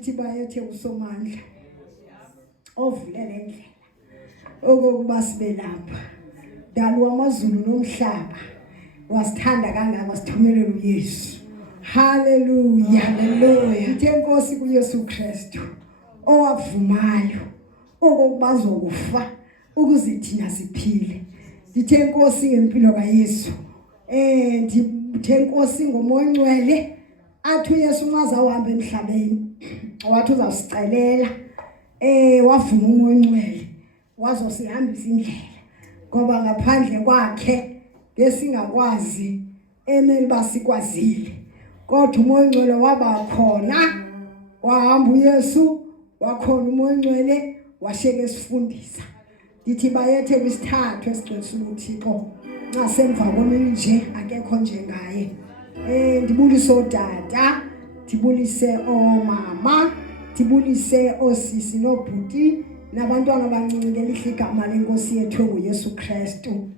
Ndithi bayethe usomandla ovule lendlela okokuba sibe lapha. Dali wamazulu nomhlaba wasithanda kangaka wasithumelela uYesu. Hallelujah, hallelujah. Ndithi enkosi kuYesu Kristu owavumayo okokuba zokufa ukuze thina siphile. Ndithi enkosi ngempilo kaYesu. Ndithi enkosi ngomoya ongcwele athi uYesu nxa uhamba emhlabeni wathi uzasicelela wavuma umoya ongcwele wazosihambisa indlela ngoba ngaphandle kwakhe ngesingakwazi emeli basikwazile kodwa umoya ongcwele waba khona wahamba uYesu wakhona umoya ongcwele washeke sifundisa. Ndithi bayethe kwisithathu esigcwelisa uThixo nxa semva komini nje akekho njengaye. Ndibulise odada, ndibulise omama, ndibulise osisi nobhuti nabantwana abancinci ngelihle igama lenkosi yethu nguYesu Kristu.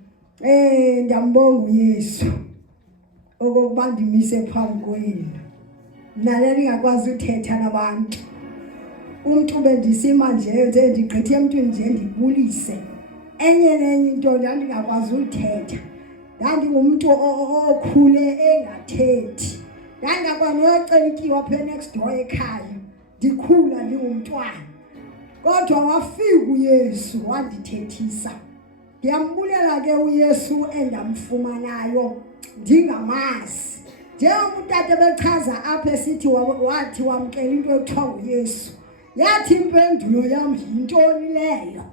Ndiyambonga uYesu okokuba ndimise phambi kwenu. Nale ningakwazi uthetha nabantu. Umuntu bendisima nje ndigqithe emntwini nje ndibulise. Enye nenye into ndingakwazi uthetha. Ndingumuntu okhule engathethi. Ndangakwazi noyocelikiwa apha next door ekhaya. Ndikhula ndingumntwana. Kodwa wafika uYesu wandithethisa. Ndiyambulela ke uYesu endamfumanayo ndingamazi. Njengomntata bechaza apha esithi wathi wamkela into ekuthiwa nguYesu. Yathi impendulo yami yintoni leyo?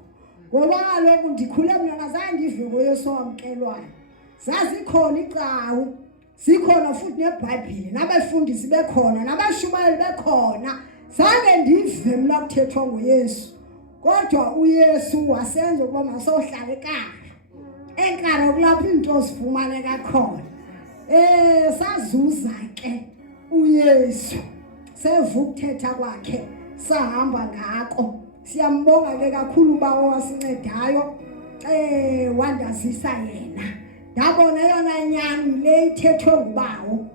Ngoba kaloku ndikhule mina zange ndive ngoYesu wamkelwayo. Zazikhona icawu, sikhona futhi neBhayibhile, nabafundisi bekhona, nabashumayeli bekhona. Zange ndive mina kuthethwa ngoYesu. Kodwa uYesu wasenza ukuba masohlala ekhaya. Enkara kulapho into zifumaneka khona. Sazuza ke uYesu. Sevuka ukuthetha kwakhe, sahamba ngako. Siyambonga ke kakhulu bawo wasincedayo. Wandazisa yena. Ndabona yona nyani le ithethwe ngubawo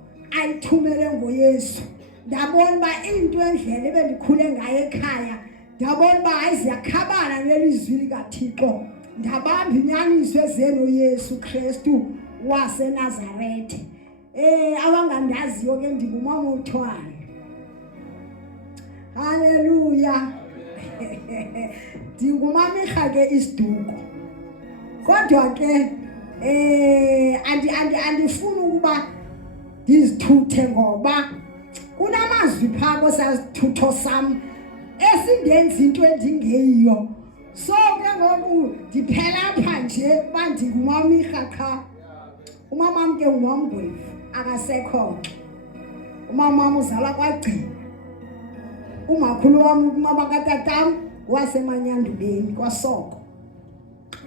ayithumele ngoYesu. Ndabona ba into endlela ebendikhule ngayo ekhaya. Ndabona ba ayiziyakhabana lelizwi likaThixo. Ndabamba inyaniso ezeno uYesu Kristu waseNazaretha. Abangandaziyo ke ndingumama uTwane. Hallelujah. Ndingumama iRhake Isiduko. Kodwa ke andifuni ukuba ndizithuthe ngoba kunamazwi phako sasithutho sam esindenza into endingeyiyo. So ke ngoku ndiphela apha nje bandingumama iRhaka. Umama ke ngumamgwevu akasekho. Umama uzala kwaGcina. Umakhulu wami umama katatam wasemanyandubeni kwaSoko.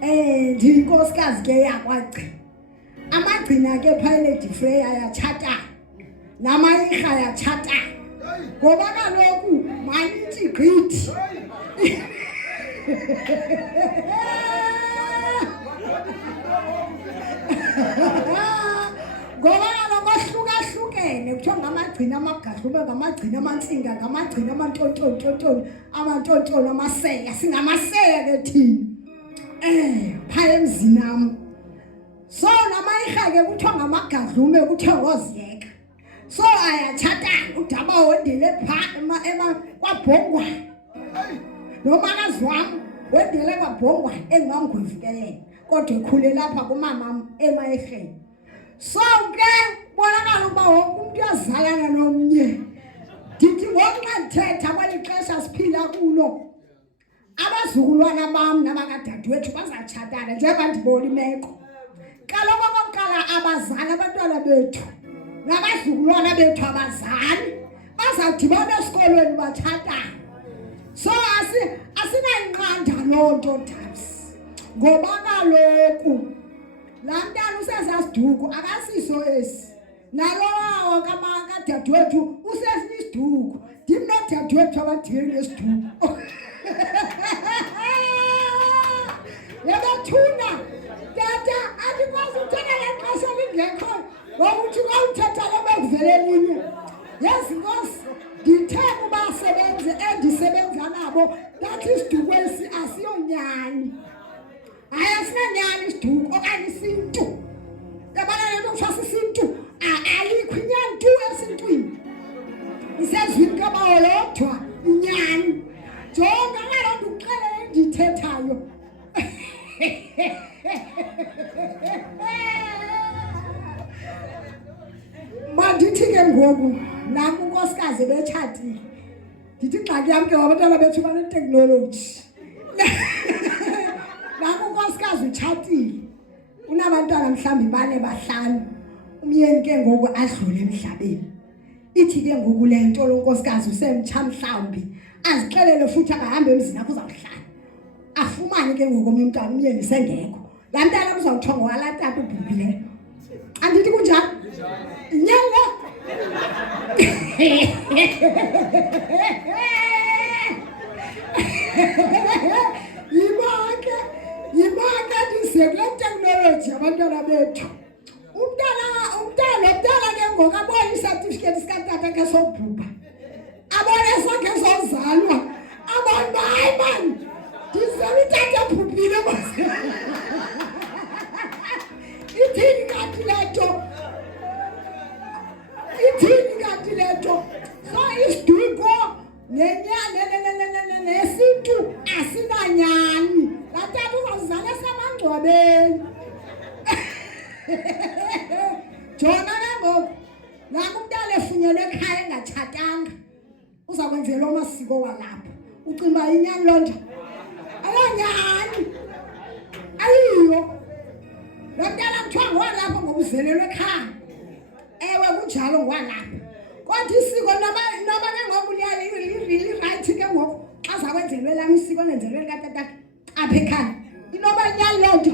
Ndiyinkosikazi ke yakwaGcina. AmaGcina ke phayile Freya yatshata. Namayirha yatshata. Ngoba kaloku manithi gqithi. Ngoba kaloku ahlukahlukene kuthiwa ngamaGcina amagahlube ngamagcina amantsinga ngamagcina amantontoni amantontoni amaseya singamaseya ke thina. Phaya emzini nam. So namayirha ke kuthiwa ngamagadlume kuthiwa ngoziyeka. So ayatshata udaba wendele pha kwaBhongwane. Nomakazi wami wendele kwaBhongwane engumamgwevu ke yena. Kodwa ekhule lapha kumama emayirheni. So ke bonakala ukuba wonke umuntu uyazalana nomnye. Ndithi ngoxa ndithetha kweli xesha siphila kulo. Abazukulwana bam nabakadadewethu bazatshatana njengoba ndibona imeko. Kaloku okokuqala abazali abantwana bethu nabazukulwana bethu abazali bazawudibana esikolweni batshatana. So asinayinqanda loo nto Dabs. Ngoba kaloku laa mntana usesasiduko akasiso esi. Nalowa kadadewethu usesisiduko. Ndim nodadewethu abadibene ngesiduko. Yabathuna tata andikwazi ukuthetha ngexesha lingekho ngokuthi kwawuthetha loba kuvele elinye. Yes Nkosi, ndithe kubasebenzi yabo that isiduko asiyonyani. Hayi asinanyani isiduko okanye isintu. Yabona lento kufasa isintu ayikho inyani tu esintwini. Isezwini kabawo yodwa inyani. Jonga ngalonto uxele endithethayo. Mandithi ke ngoku naku unkosikazi betshatile. Ndithi xaki yam ke abantwana bethu banetechnology. Naku unkosikazi utshatile. Unabantwana mhlawumbi bane bahlanu. Umyeni ke ngoku adlule emhlabeni. Ithi ke ngoku lento lonkosikazi usemtsha mhlawumbi azixelele futhi akahambe emzini akho uzawuhlala. Afumane ke ngoku umntwana umyeni sengekho. La mntana uzawuthonga wala tata ubhubhileyo. Andithi kunjani? Nyala. Yimaka disekule technology abantwana bethu. Umntana ke ngoku abona icertificate sikatata ke sobhubha. Abona sakhe sozalwa. Abona hayi man. Disele tata bhubhile mase. Ithini kanti leto. So isiduko nesintu asinanyani. La tata uzazala semangcwabeni. Jona ngoku naku umntana efunyelwe ekhaya engatshatanga uzakwenzelwa amasiko walapha. Ucimba inyani lonto. Ayonyani. Ayiyo. Lo mntana kuthiwa ngowalapha ngoba uzelelwe ekhaya. Ewe kunjalo ngowalapha. Kodwa isiko noma ke ngoku really right ke ngoku xa zakwenzelwe lami isiko nenzelwe likatata apha ekhaya. Inoba inyani lonto.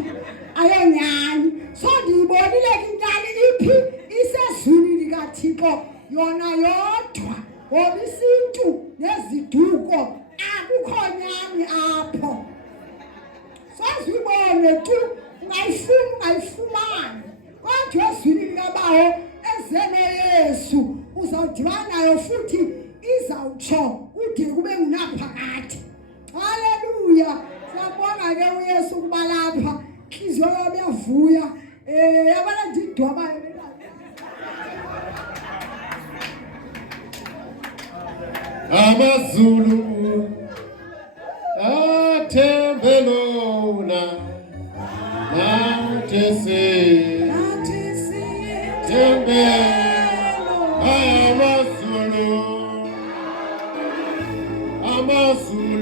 Ayonyani. So ndiyibonile ke inyani iphi isezwini likaThixo yona yodwa. Ngoba isintu neziduko akukho nyani apho. Sazibone tu ungayifumani. Kodwa ezwini likabawo ezene Yesu uzawudibana nayo futhi izawutsho ude kube ngunaphakade. Haleluya. Siyabonga ke uYesu kuba lapha. Inhliziyo yami iyavuya. Yabona ndidwabayo. AmaZulu athembelona nathi thembelo AmaZulu